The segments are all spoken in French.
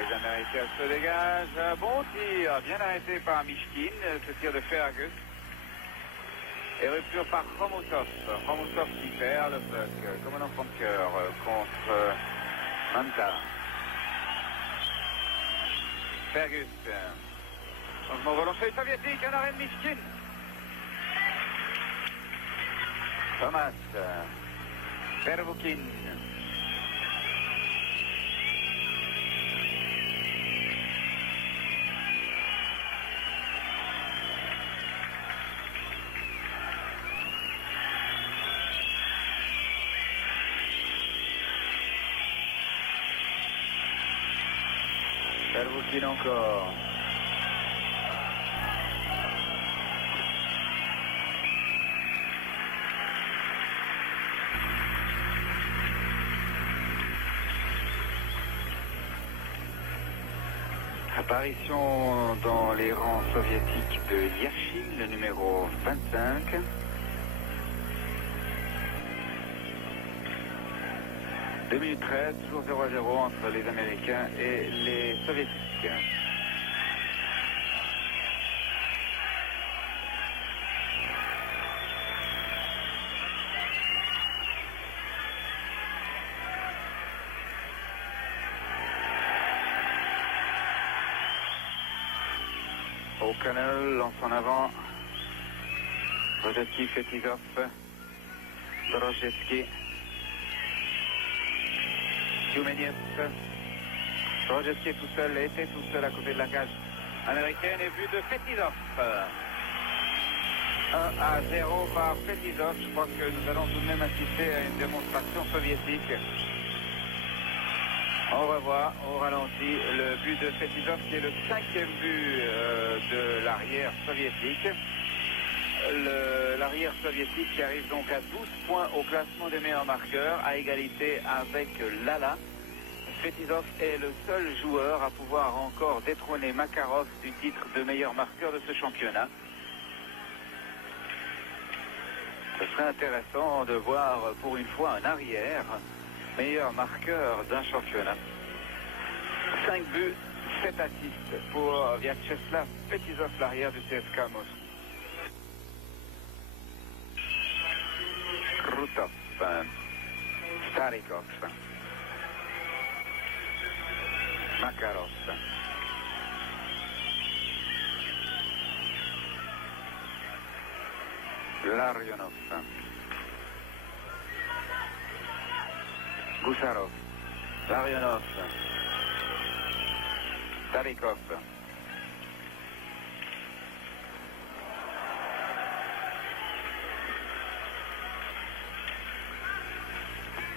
Les Américains se dégagent. Bon tir, bien arrêté par Mishkin, ce tir de Fergus. Et rupture par Khomutov. Khomutov qui perd le puck. Commandant Franker contre Manta. Fergus. Changement volontaire soviétique, un arrêt de Mishkin. Thomas. Pervukin. Pervukin encore. Apparition dans les rangs soviétiques de Yashin, le numéro 25. « 2 minutes 13, toujours 0-0 entre les Américains et les Soviétiques. O'Connell lance en avant. Rojetski, Fetizov, Dorojevski, Tioumeniev. Rojetski tout seul, était tout seul à côté de la cage américaine et but de Fetizov. 1-0 par Fetizov. Je crois que nous allons tout de même assister à une démonstration soviétique. On va voir au ralenti le but de Fetizov qui est le 5e but de l'arrière soviétique. L'arrière soviétique qui arrive donc à 12 points au classement des meilleurs marqueurs, à égalité avec Lala. Fetizov est le seul joueur à pouvoir encore détrôner Makarov du titre de meilleur marqueur de ce championnat. Ce serait intéressant de voir pour une fois un arrière meilleur marqueur d'un championnat. 5 buts, 7 assists pour Vyacheslav Fetizov, l'arrière du CSKA Moscou. Krutov, Starikov, Makarov, Larionov, Gusarov, Larionov, Starikov,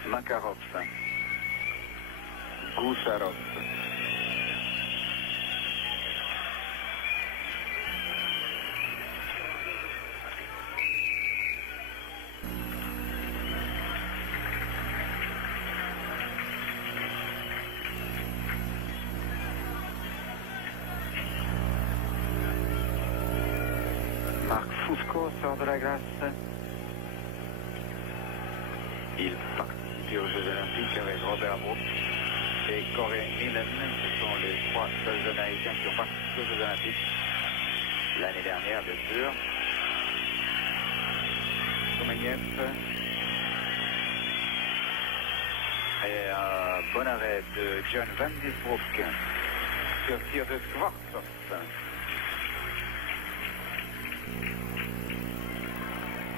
Makarov, Gusarov, Marc Fusco sort de la glace. Il participe aux Jeux Olympiques avec Robert Brook et Corey Millen. Ce sont les 3 seuls Américains qui ont participé aux Jeux Olympiques l'année dernière, bien sûr. Tomeniev. Et un bon arrêt de John Van Disbroek sur tir de Skvortsov.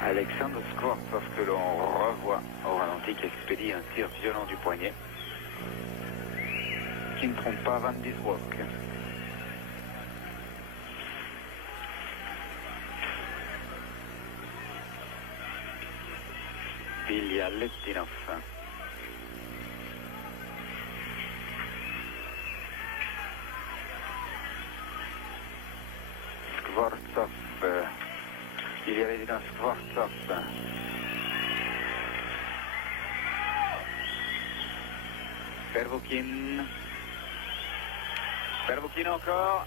Alexandre Skvortsov que l'on revoit au ralenti qui expédie un tir violent du poignet qui ne trompe pas Van Disbroek. Ilya Letdinov. Skvortsov. Il y avait dans Skvortsov. Pervukin. Pervukin encore.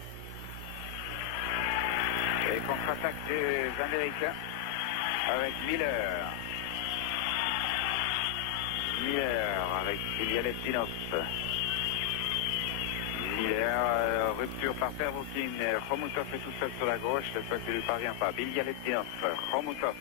Et contre-attaque des Américains avec Miller. Miller avec Ilya Letdinov. Miller, rupture par Pervokin, Khomutov est tout seul sur la gauche, j'espère qu'il ne lui parvient pas. Bilyaletdinov, Khomutov.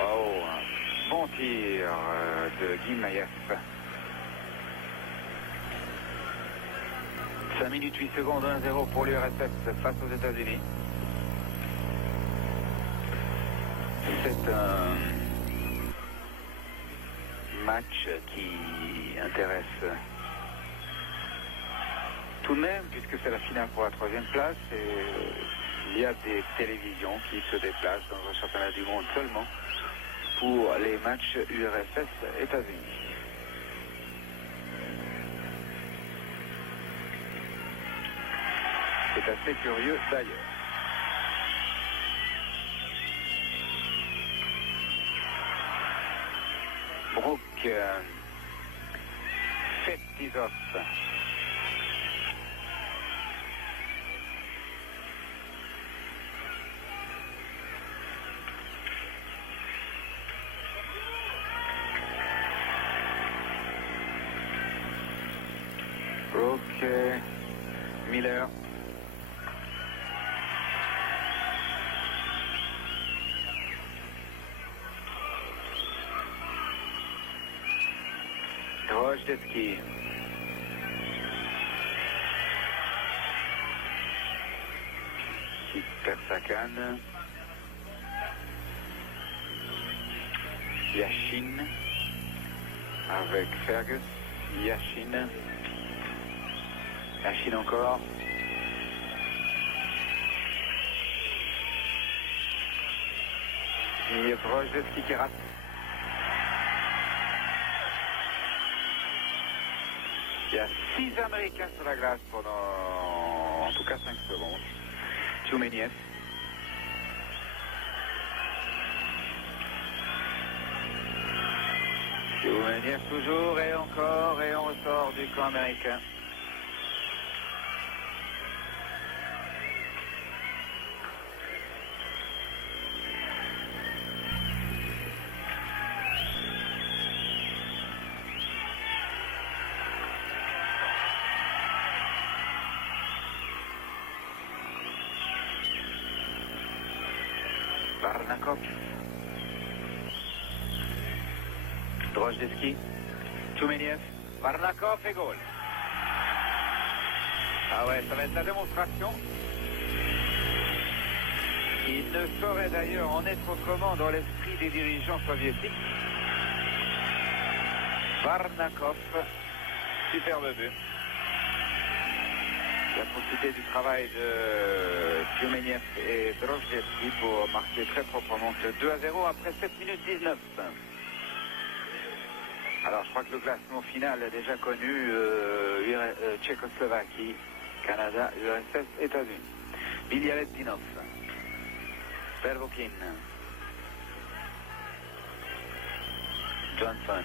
Oh, un bon tir de Guy Maïef. 5 minutes 8 secondes, 1-0 pour l'URSS face aux États-Unis. C'est un match qui intéresse tout de même, puisque c'est la finale pour la 3e place. Et il y a des télévisions qui se déplacent dans un championnat du monde seulement pour les matchs URSS-États-Unis. C'est assez curieux d'ailleurs. Brook, Fetisov. Brook, Miller. Drozdetsky. Qui perd sa canne. Yashin avec Fergus. Yashin. Yashin encore. Et Drozdetsky qui rate. Il y a 6 Américains sur la glace pendant en tout cas 5 secondes. Tchoumeniev. Tchoumeniev toujours et encore et on ressort du camp américain. Varnakov, Drozdetsky, Tchoumeniev, Varnakov et goal. Ah ouais, ça va être la démonstration. Il ne saurait d'ailleurs en être autrement dans l'esprit des dirigeants soviétiques. Varnakov, superbe but. Il a profité du travail de Tchoumeniev et Drozdetsky pour marquer très proprement ce 2-0 après 7 minutes 19. Alors je crois que le classement final est déjà connu, Tchécoslovaquie, Canada, URSS, États-Unis. Bilyaletdinov, Pervokin, Johnson.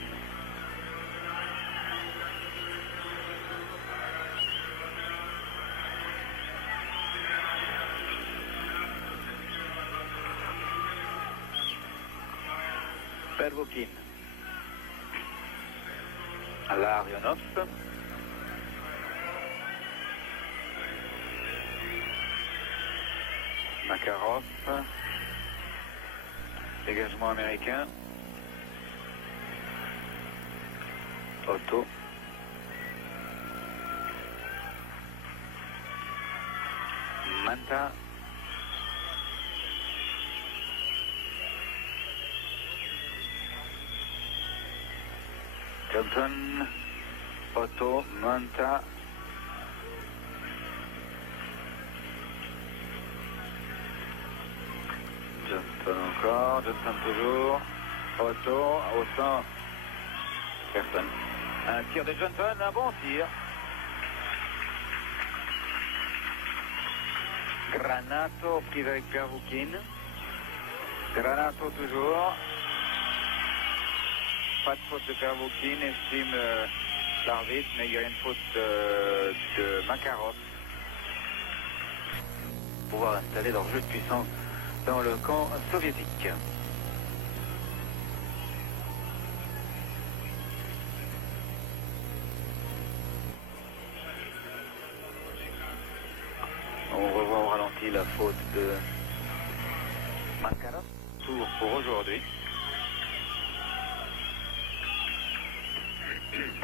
Pervokin, Larionov, Makarov, dégagement américain, Otto, Manta, Johnson, Otto, Manta, Johnson encore, Johnson toujours, Otto, au centre, personne. Un tir de Johnson, un bon tir. Granato pris avec Pervokin. Granato toujours. Pas de faute de Pervokin, estime l'arbitre, mais il y a une faute de Makarov. pouvoir installer leur jeu de puissance dans le camp soviétique. On revoit au ralenti la faute de Makarov. Tour pour aujourd'hui.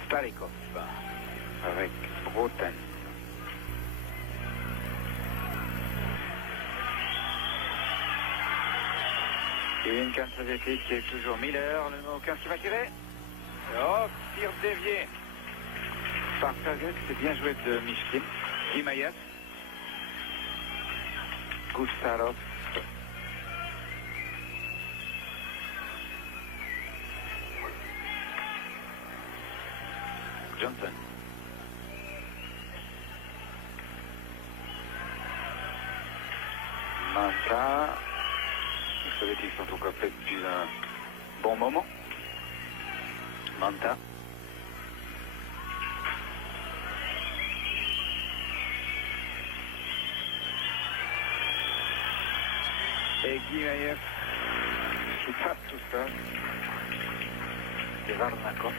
Starikov avec Roten. Et une canne soviétique qui est toujours Miller, le numéro 15 qui va tirer. Oh, tir dévié par Fergus, c'est bien joué de Mishkin. Dimayev. Gusarov. Johnson. Manta. Les soviétiques sont au complet depuis un bon moment. Manta. Et Guimaev qui tape tout ça. C'est Varnakov.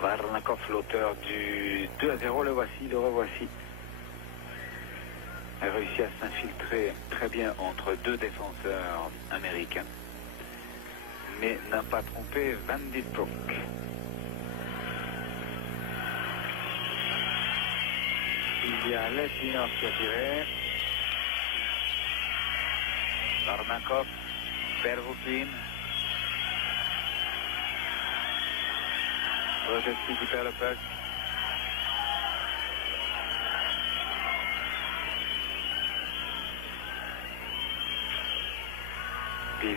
Varnakov, l'auteur du 2-0, le voici, le revoici. A réussi à s'infiltrer très bien entre deux défenseurs américains, mais n'a pas trompé Van Disbrook. Il y a Letinov qui a tiré. Varnakov, Pervukin. Rogeski qui perd le puck. Bill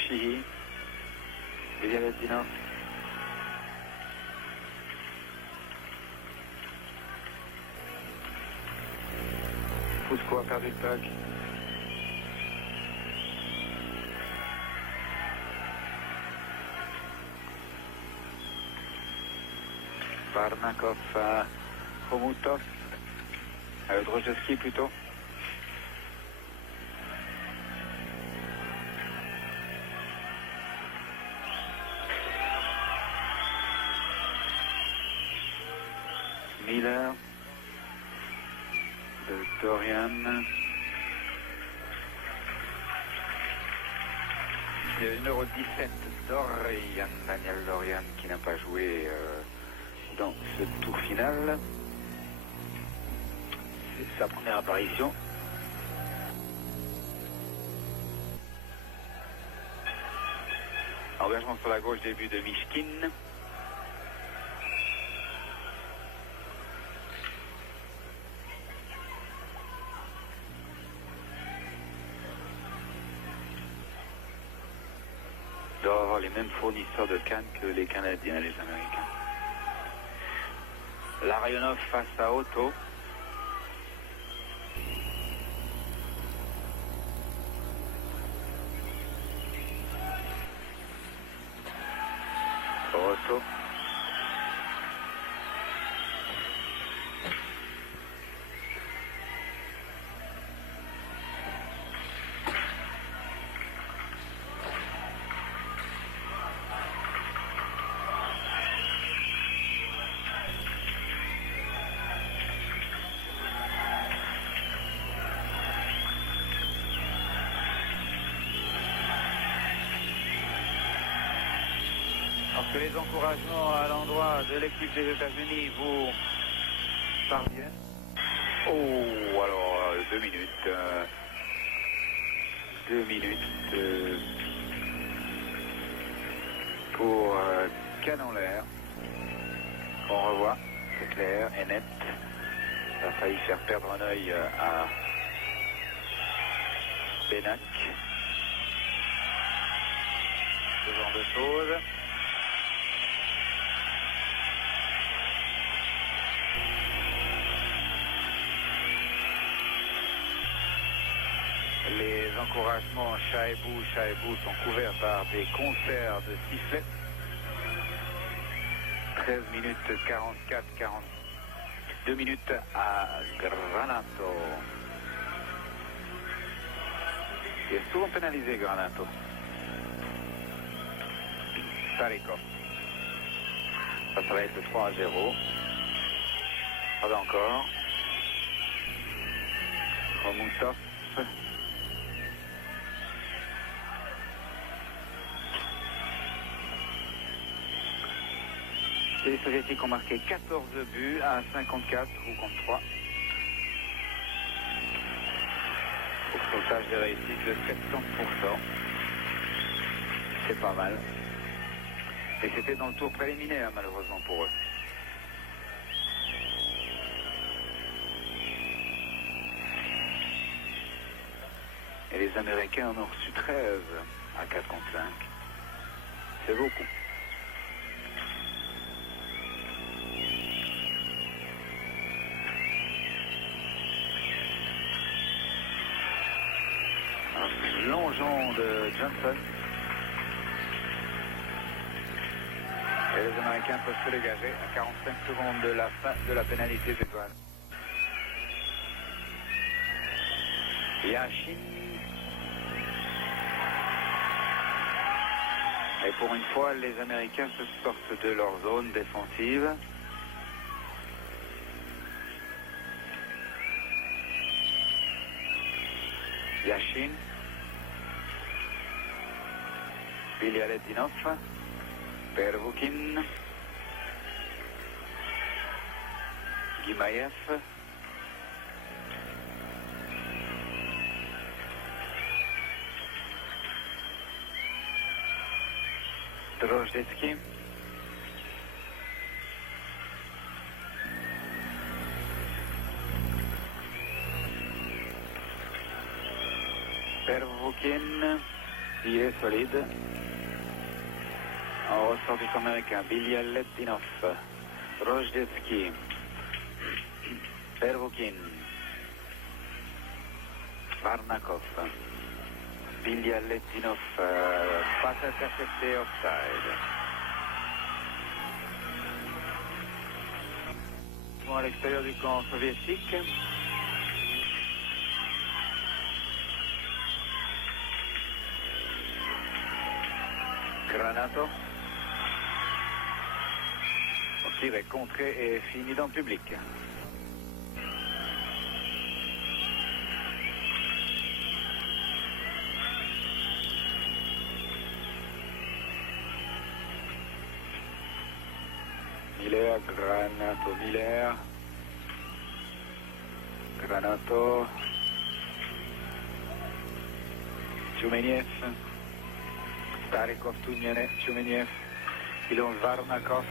Chihi. William Letinov. Fusco a perdu le puck. Varnakov à Khomutov, Drojewski plutôt. Miller de Dorian. Le numéro 17, Dorian, Daniel Dorian, qui n'a pas joué dans ce tour final. C'est sa première apparition. Engagement sur la gauche, début de Mishkin. Doit avoir les mêmes fournisseurs de cannes que les Canadiens, les Américains. Larionov face à Otto. Otto. Alors que les encouragements à l'endroit de l'équipe des États-Unis vous parviennent. Oh, alors 2 minutes. 2 minutes pour canon l'air. On revoit, c'est clair et net. Ça a failli faire perdre un œil à Benac. Ce genre de choses. Les encouragements Chaebou sont couverts par des concerts de sifflets. 13 minutes 44, 42 minutes à Granato. Il est souvent pénalisé, Granato. Starikov. Ça va être 3-0. Pas encore. Khomutov. Les Soviétiques ont marqué 14 buts à 54 ou contre 3. Pourcentage de réussite de 70%. C'est pas mal. Et c'était dans le tour préliminaire, malheureusement pour eux. Et les Américains en ont reçu 13 à 4 contre 5. C'est beaucoup. Un plongeon de Johnson. Et les Américains peuvent se dégager à 45 secondes de la fin de la pénalité d'étoile. Yashin. Et pour une fois, les Américains se sortent de leur zone défensive. Yashin. Bilyaletdinov. Pervukin. Gimaev. Drozdetsky. Pervukin. Il est solide. En ressort du camp américain, Bilyaletdinov, Drozdetsky, Pervukin, Varnakov, Bilyaletdinov, passe interceptée offside. Bon, à l'extérieur du camp soviétique. Granato. Le tir est contré et fini dans le public. Miller, Granato, Miller. Granato. Tchoumeniev. Starikov, Tchoumeniev. Ilon Varnakov.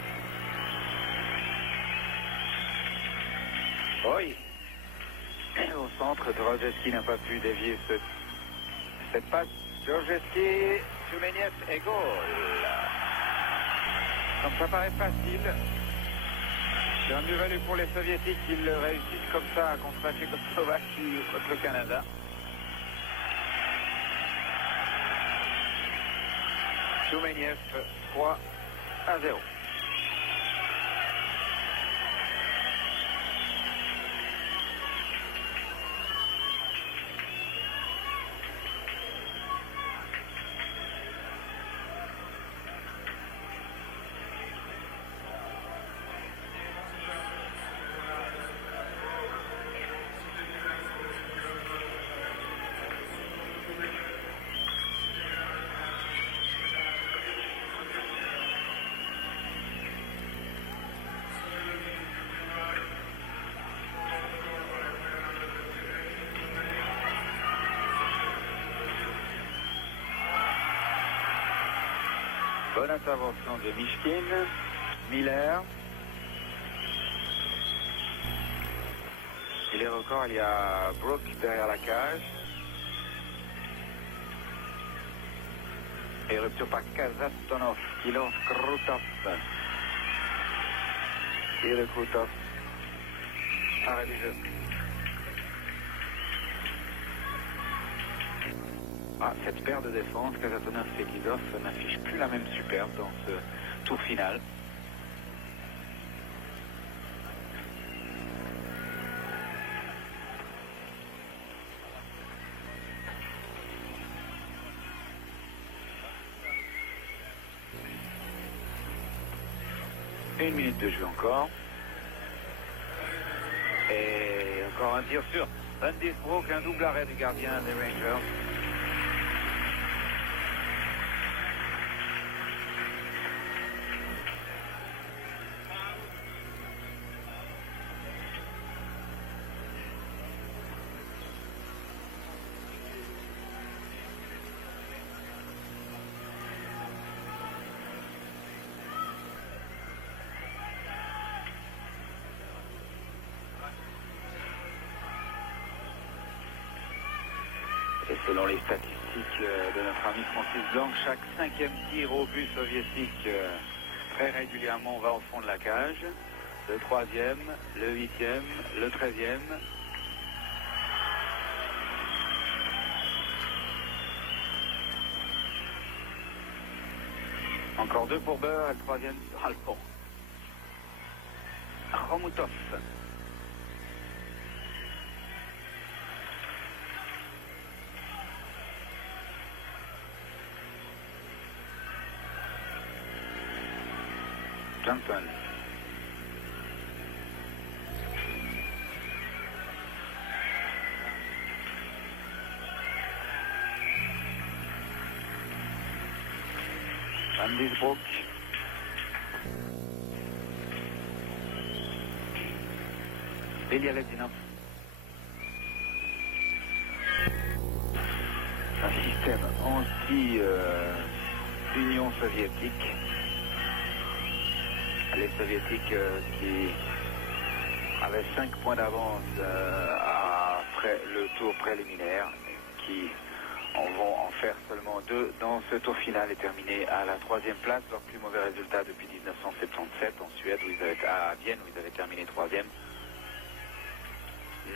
Oui. Au centre, Drozdetsky n'a pas pu dévier cette passe. Drozdetsky, Tchoumeniev et goal. Donc ça paraît facile. C'est un mieux valu pour les Soviétiques qu'ils réussissent comme ça à contre la Tchécoslovaquie ou contre le Canada. Tchoumeniev, 3-0. Bonne intervention de Mishkin, Miller. Et les records, il y a Brook derrière la cage. Et rupture par Kazatonov, qui lance Krutov. Et le Krutov. Arrêt du jeu. Ah, cette paire de défense, Kazatonov et Kizov n'affiche plus la même superbe dans ce tour final. 1 minute de jeu encore. Et encore un tir sur Van Disbrook, un double arrêt du gardien des Rangers. Et selon les statistiques de notre ami Francis Blanc, chaque 5e tir au but soviétique très régulièrement va au fond de la cage. Le 3e, le 8e, le 13e. Encore 2 pour Beur et le 3e sera le fond. Khomutov. Johnson. Van Disbrook. Ilya Ledinov. Un système anti-Union soviétique. Les soviétiques qui avaient 5 points d'avance après le tour préliminaire, qui vont en faire seulement 2 dans ce tour final et terminer à la 3e place. Leur plus mauvais résultat depuis 1977 en Suède, à Vienne, où ils avaient terminé 3e.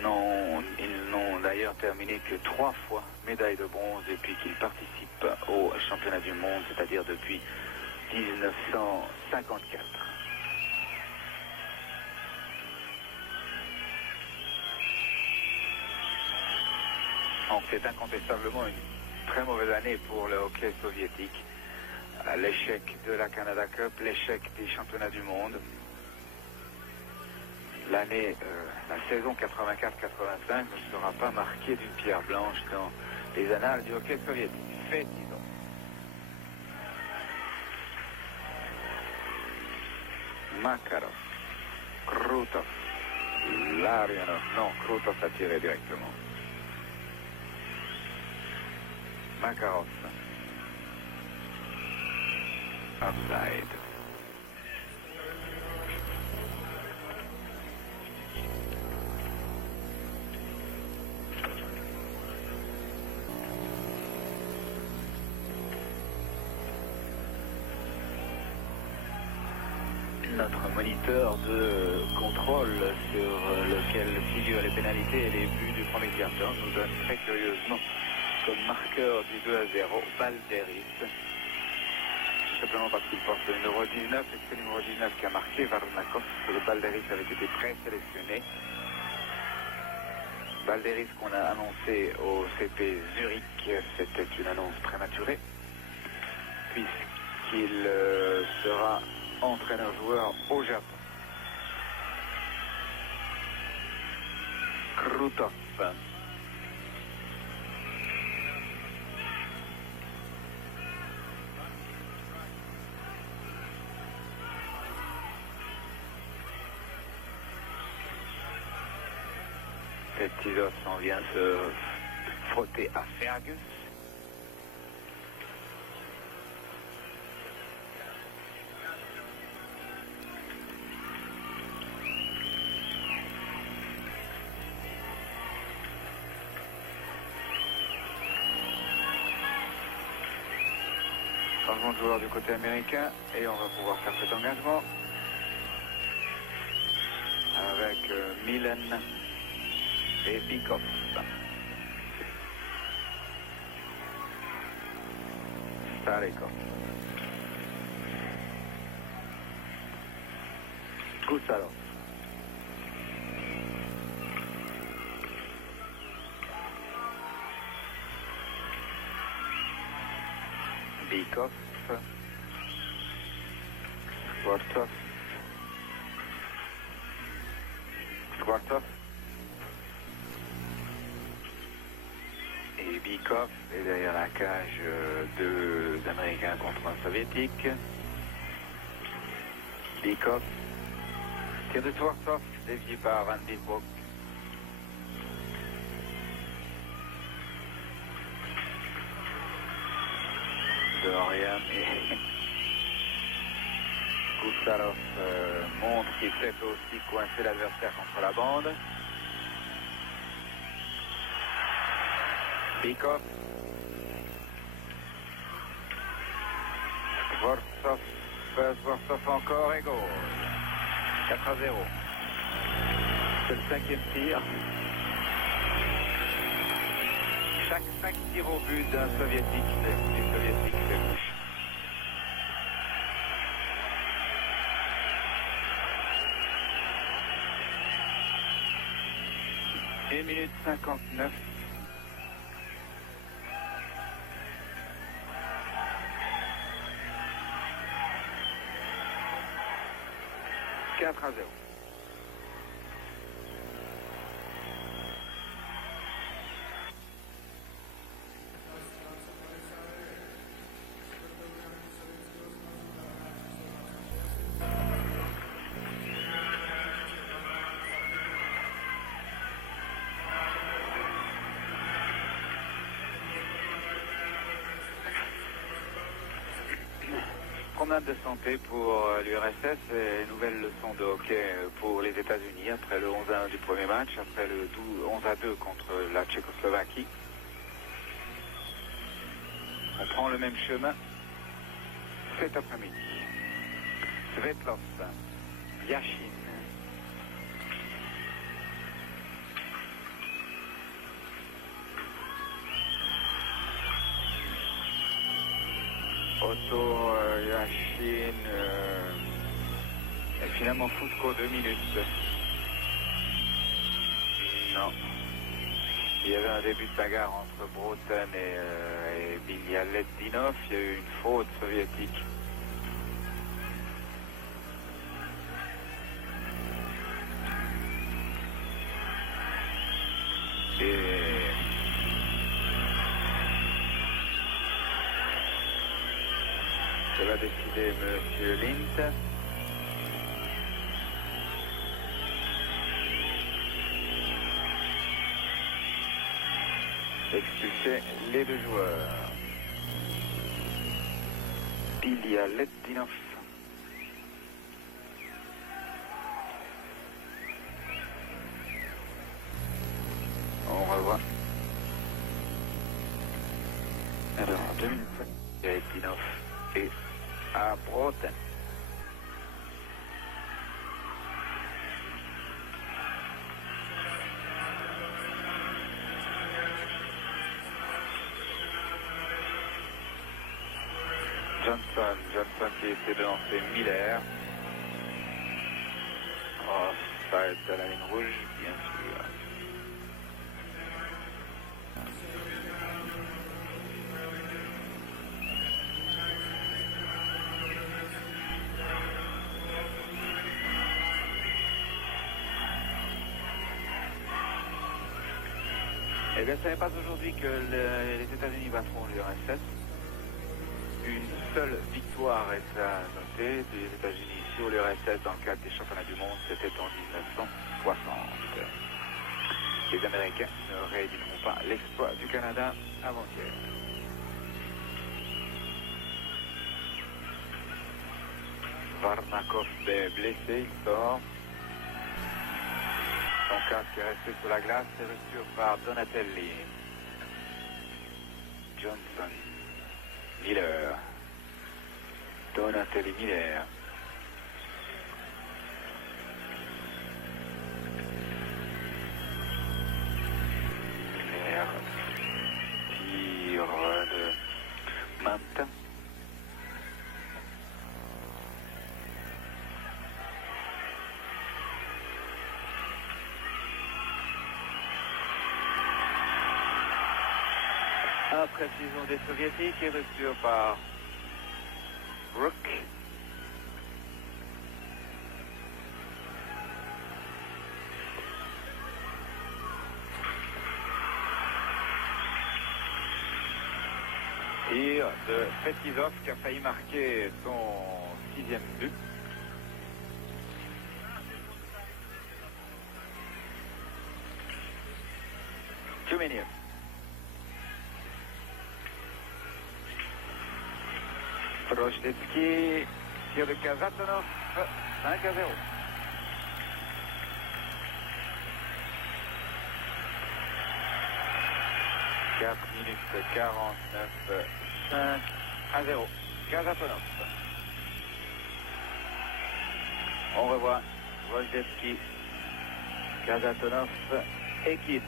Non, ils n'ont d'ailleurs terminé que 3 fois médaille de bronze depuis qu'ils participent au championnat du monde, c'est-à-dire depuis 1954. Donc c'est incontestablement une très mauvaise année pour le hockey soviétique. L'échec de la Canada Cup, l'échec des championnats du monde. L'année, la saison 84-85 ne sera pas marquée d'une pierre blanche dans les annales du hockey soviétique. Fait, disons. Makarov, Krutov, Larionov, non, Krutov a tiré directement. Makarov. Offside. Notre moniteur de contrôle sur lequel figurent les pénalités et les buts du premier quart-temps nous donne très curieusement comme marqueur du 2-0 Balderis. Simplement parce qu'il porte le numéro 19 et c'est le numéro 19 qui a marqué Varnakov. Le Balderis avait été présélectionné. Balderis qu'on a annoncé au CP Zurich, c'était une annonce prématurée puisqu'il sera entraîneur-joueur au Japon. Krutov. Petizos en vient se frotter à Fergus. Changement de joueur du côté américain et on va pouvoir faire cet engagement avec Milen et Bikov. Starikov. Gusarov. Bikov. Svortsov. Schwarzhoff. Et Bykov est derrière la cage, deux Américains contre un Soviétique. Bykov. Tir de Schwarzhoff, dévié par Van Dilbroek. Dorian et Gusarov montre qu'il fait aussi coincer l'adversaire contre la bande. Bykov. Schwarzhoff encore et goal. 4-0. C'est le cinquième tir. Chaque 5 tirs au but d'un soviétique, c'est mouche. Une minute 59. « 4-0. Promenade de santé pour l'URSS et nouvelle leçon de hockey pour les États-Unis après le 11-1 du premier match, après le 11-2 contre la Tchécoslovaquie. On prend le même chemin cet après-midi. Svetlov, Yashin. Otto, Yashin, et finalement Foucault 2 minutes. Non. Il y avait un début de bagarre entre Broughton et Bialetdinov. Il y a eu une faute soviétique. Et ça va décider M. Lint. Expulser les deux joueurs. Bialetdinov. On revoit. Alors, 2 minutes. Bialetdinov et à Broughton. Johnson qui essaie de lancer Miller. Oh, ça est à la ligne rouge, bien sûr. Eh bien, ça n'est pas aujourd'hui que les États-Unis battront l'URSS. Une seule victoire est à noter des États-Unis sur l'URSS dans le cadre des championnats du monde, c'était en 1960. Les Américains ne rééditeront pas l'exploit du Canada avant-hier. Varnakov est blessé, il sort. Son casque est resté sur la glace, c'est reçu par Donatelli. Johnson. Miller. Donatelli Miller. Miller. Tir de Manta. Précision des Soviétiques et rupture par Brook. Tir de Fetisov qui a failli marquer son 6e but. Tchoumeniev. Projdetsky, tir de Kazatonov, 5-0. « 4 minutes 49, 5-0. Kazatonov. On revoit Projdetsky, Kazatonov et Kin.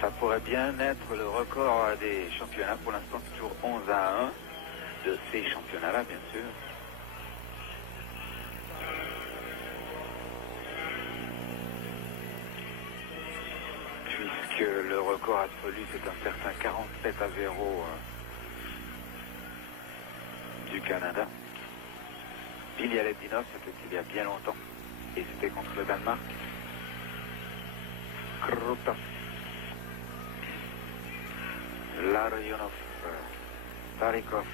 Ça pourrait bien être le record des championnats. Pour l'instant, toujours 11-1 de ces championnats-là, bien sûr. Puisque le record absolu, c'est un certain 47-0 du Canada. Bialystok, c'était il y a bien longtemps. Et c'était contre le Danemark. Krutov. Larionov, Tarikov.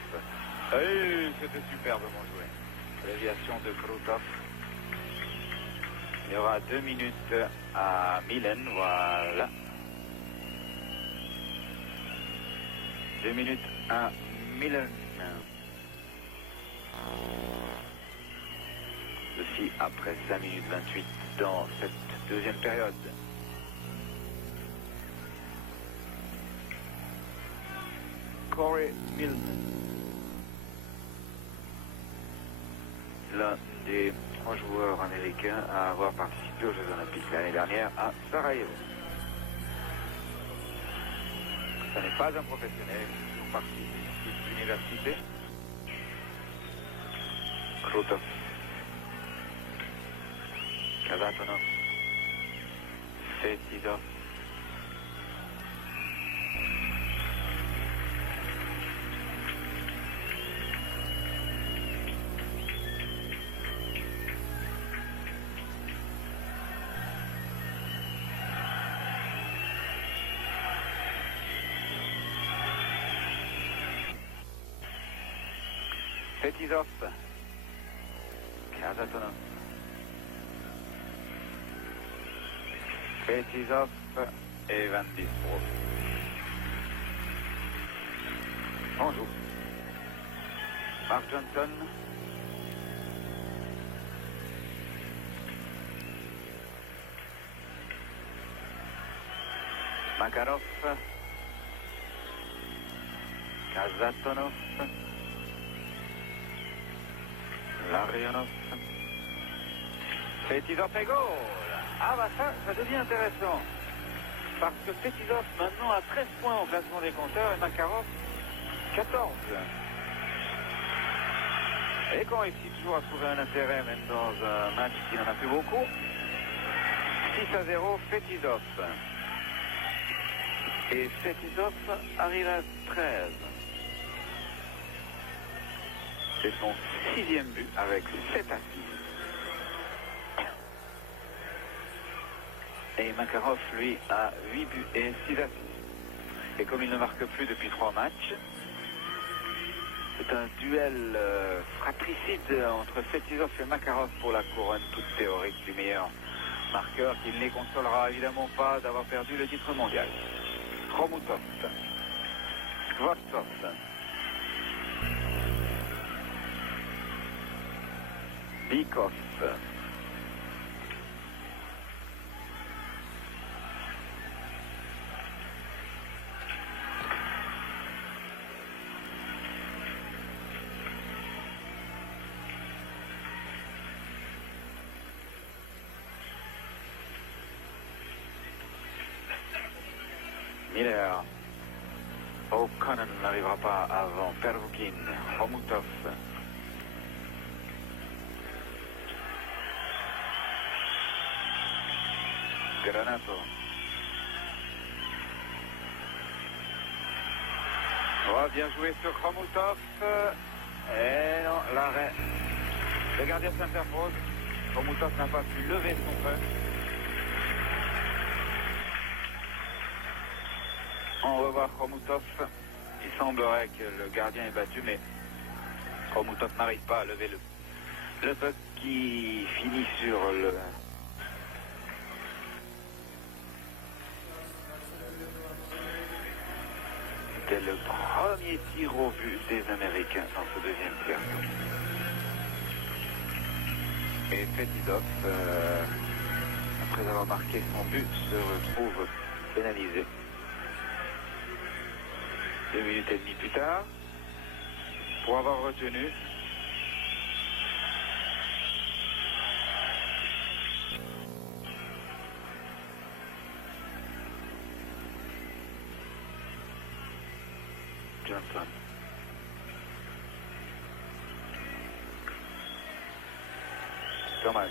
C'était superbement joué. L'aviation de Krutov. Il y aura 2 minutes à Milen, voilà. 2 minutes à Milen. Ceci après 5 minutes 28 dans cette deuxième période. Corey Milne, l'un des 3 joueurs américains à avoir participé aux Jeux Olympiques l'année dernière à Sarajevo. Ce n'est pas un professionnel, il fait partie de l'université. Krutov, Kazatonov, Fetisov. Fetisov, Kazatonov, Fetisov et Van Disbroek. On joue. Mark Johnson. Makarov. Kazatonov. Larionov. Fetisov et goal. Ah bah ça devient intéressant. Parce que Fetisov maintenant a 13 points au classement des compteurs et Makarov 14. Et qu'on réussit toujours à trouver un intérêt même dans un match qui n'en a plus beaucoup. 6-0 Fetisov. Et Fetisov arrive à 13. C'est son 6e but avec 7 assists. Et Makarov, lui, a 8 buts et 6 assists. Et comme il ne marque plus depuis 3 matchs, c'est un duel fratricide entre Fetisov et Makarov pour la couronne toute théorique du meilleur marqueur qui ne les consolera évidemment pas d'avoir perdu le titre mondial. Khomutov, Skvortsov, Bykov, Miller. O'Connor n'arrivera pas avant Pervukin. Khomutov. Granato. Oh, bien joué sur Khomutov. Et non, l'arrêt. Le gardien s'interpose. Romutov n'a pas pu lever son feu. On revoit Romutov. Il semblerait que le gardien est battu, mais Romutov n'arrive pas à lever le puck qui finit sur le... C'était le premier tir au but des Américains dans ce deuxième quart. Et Fetidov, après avoir marqué son but, se retrouve pénalisé. 2 minutes et demie plus tard, pour avoir retenu Johnson. Dommage.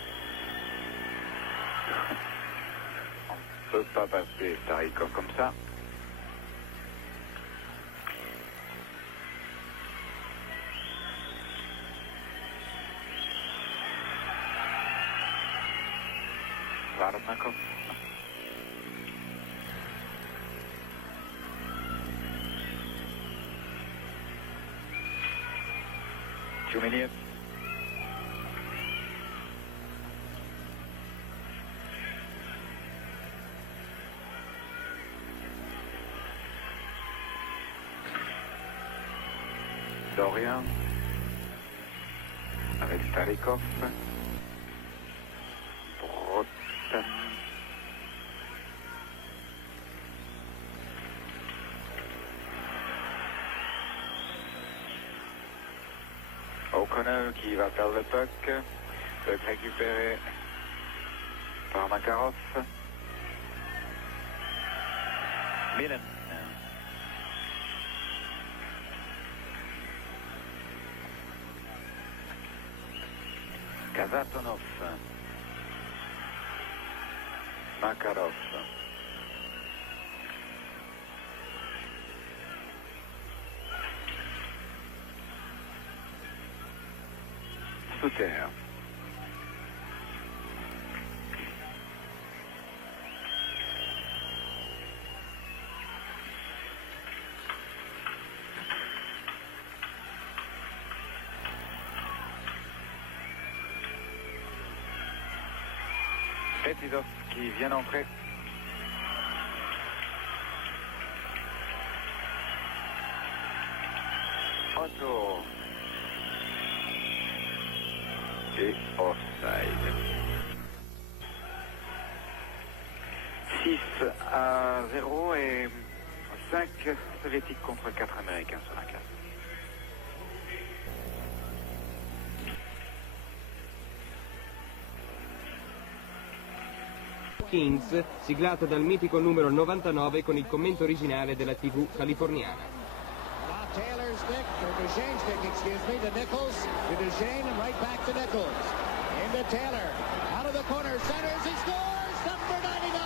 On ne peut pas passer Starikov comme ça. Varnakov. Tchoumeniev. Dorian. Avec Starikov. Brotan. O'Connell qui va perdre le puck, peut être récupéré par Makarov. Milan. Kazatonov. Makarov. Souter. Fetidov qui vient d'entrer. Retour. Et offside. 6-0 et 5 soviétiques contre 4 américains sur la carte. Kings, siglato dal mitico numero 99 con il commento originale della TV californiana. Taylor's stick, or Duchesne's stick, excuse me, to Nichols, to Duchesne, and right back to Nichols. Into Taylor, out of the corner, centers, he scores, number 99!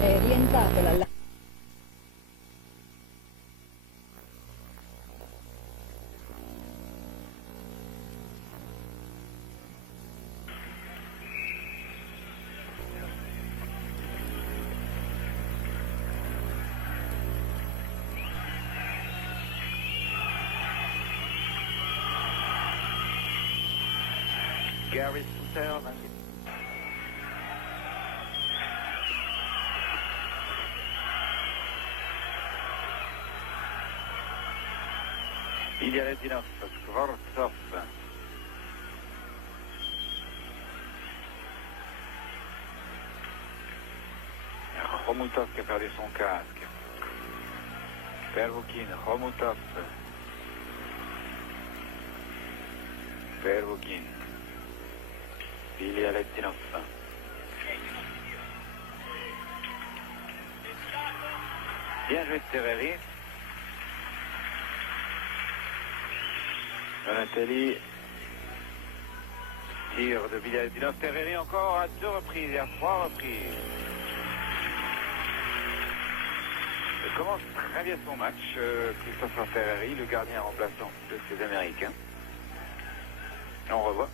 È rientrato dalla... Gary Souter. Ilya Ledinov, Skvortsov. Romutov qui a perdu son casque. Pervukin, Romutov. Pervukin. Ilya Ledinov. Bien joué de Terreri. Donatelli. Tir de Ilya Ledinov. Terreri encore à 2 reprises et à 3 reprises. commence très bien son match, Christopher Ferreri, le gardien remplaçant de ces Américains. On revoit.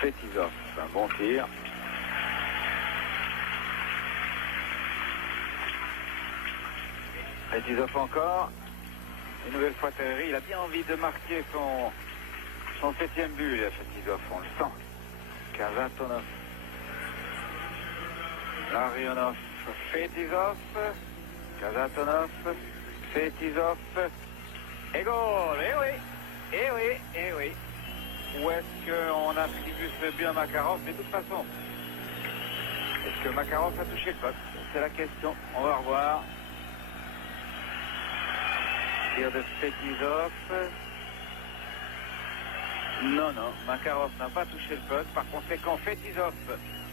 Fetisov, un bon tir. Fetisov encore. Une nouvelle fois Ferreri, il a bien envie de marquer son 7e but, Fetisov, on le sent. Kazatonov. Larionov, Fetisov. Kazatonov, Fetisov. Et goal! Eh oui! Eh oui! Eh oui! Où est-ce qu'on attribue ce but à Makarov? Mais de toute façon, est-ce que Makarov a touché le poste? C'est la question. On va revoir. Tir de Fetisov. Non, Makarov n'a pas touché le poste. Par conséquent, Fetisov,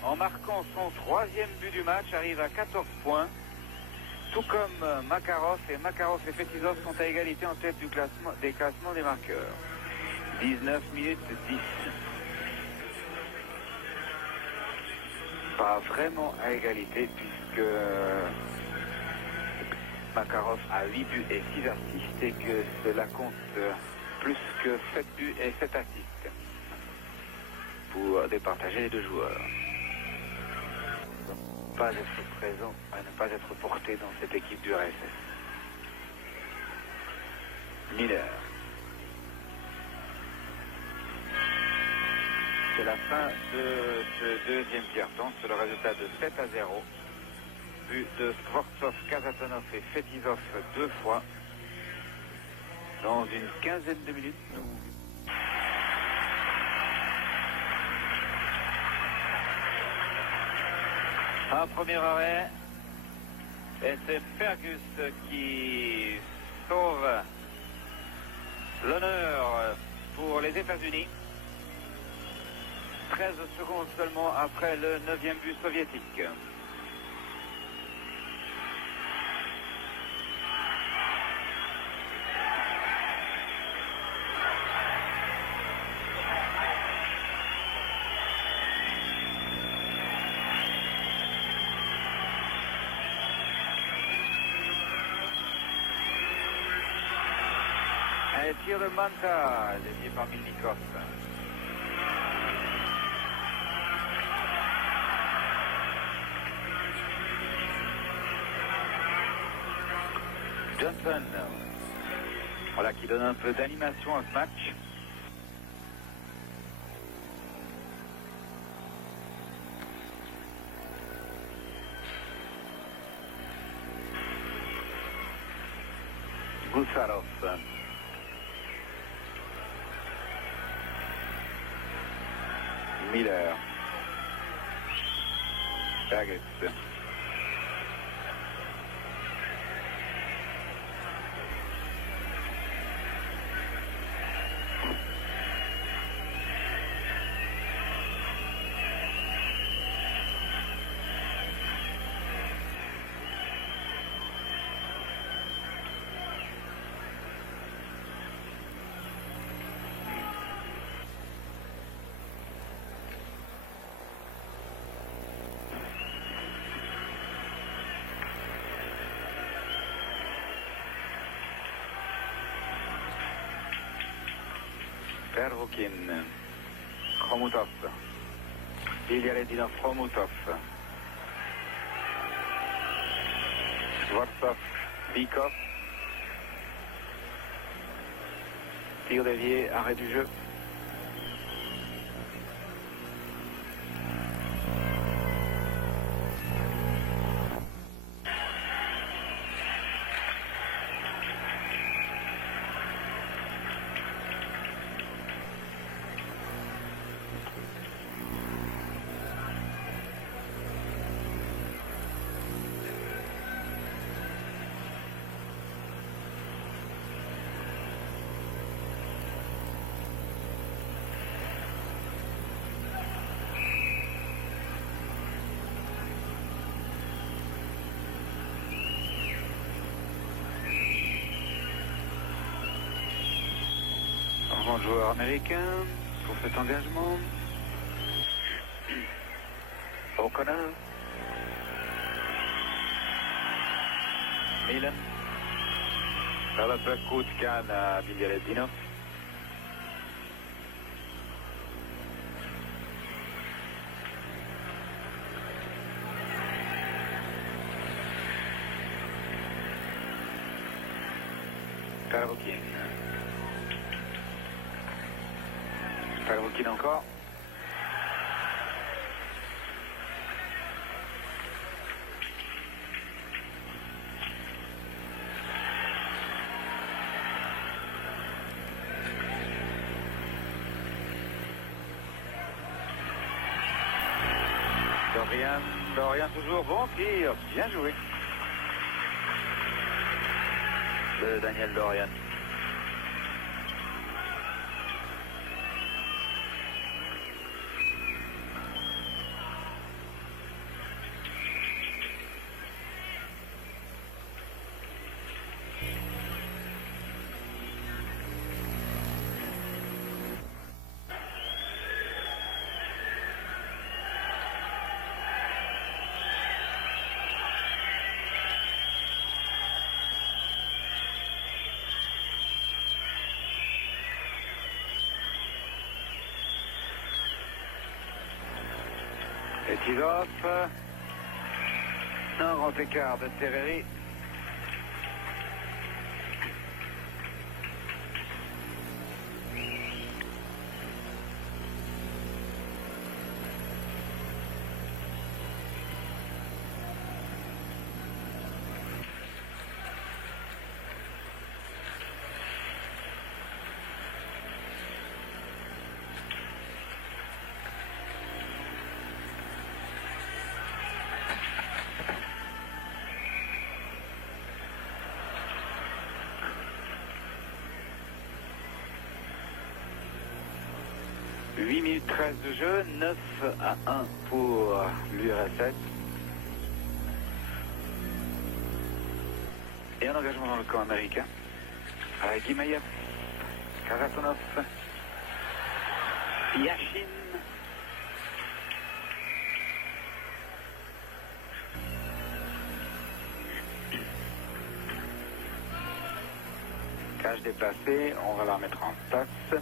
en marquant son 3e but du match, arrive à 14 points. Tout comme Makarov et Fetisov sont à égalité en tête des classements des marqueurs. 19 minutes 10. Pas vraiment à égalité puisque Makarov a 8 buts et 6 assists et que cela compte plus que 7 buts et 7 assists pour départager les deux joueurs. Ne pas être présent, à ne pas être porté dans cette équipe du RSS. Miller. C'est la fin de ce deuxième tiers-temps. C'est le résultat de 7-0. But de Skvortsov, Kazatonov et Fetisov 2 fois. Dans une quinzaine de minutes, un premier arrêt. Et c'est Fergus qui sauve l'honneur pour les États-Unis. 13 secondes seulement après le 9e but soviétique. Un tir de Manta, dévié par Milnikov. Johnson, voilà qui donne un peu d'animation à ce match. Gusarov. Miller. Fergus. Pervukin, Khomutov, Ilya Ledinov, Khomutov, Skvortsov, Bikov, tir dévié, arrêt du jeu. Joueur américain pour cet engagement. O'Connell. Milan. Philip Kutzkan, Biglierettino. Pervokin. Pervokin encore. Dorian toujours, bon tir, bien joué. De Daniel Dorian. Tizov, un grand écart de Terreri. « 8 minutes 13 de jeu, 9-1 pour l'URSS. Et un engagement dans le camp américain. Guimayev, Karatonov, Yashin. Cage déplacée, on va la remettre en tasse.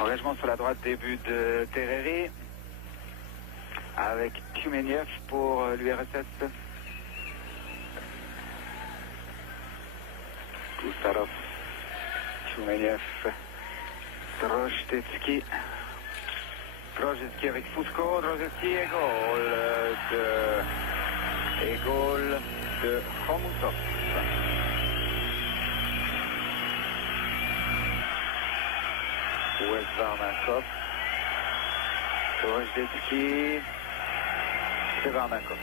Engagement sur la droite, début de Terreri, avec Tumeniev pour l'URSS. Gustarov, Tumeniev, Drozdetsky. Drozdetsky avec Fusco, Drozdetsky et goal de Khomutov. West Varnakov, Drozdetsky, c'est Varnakov.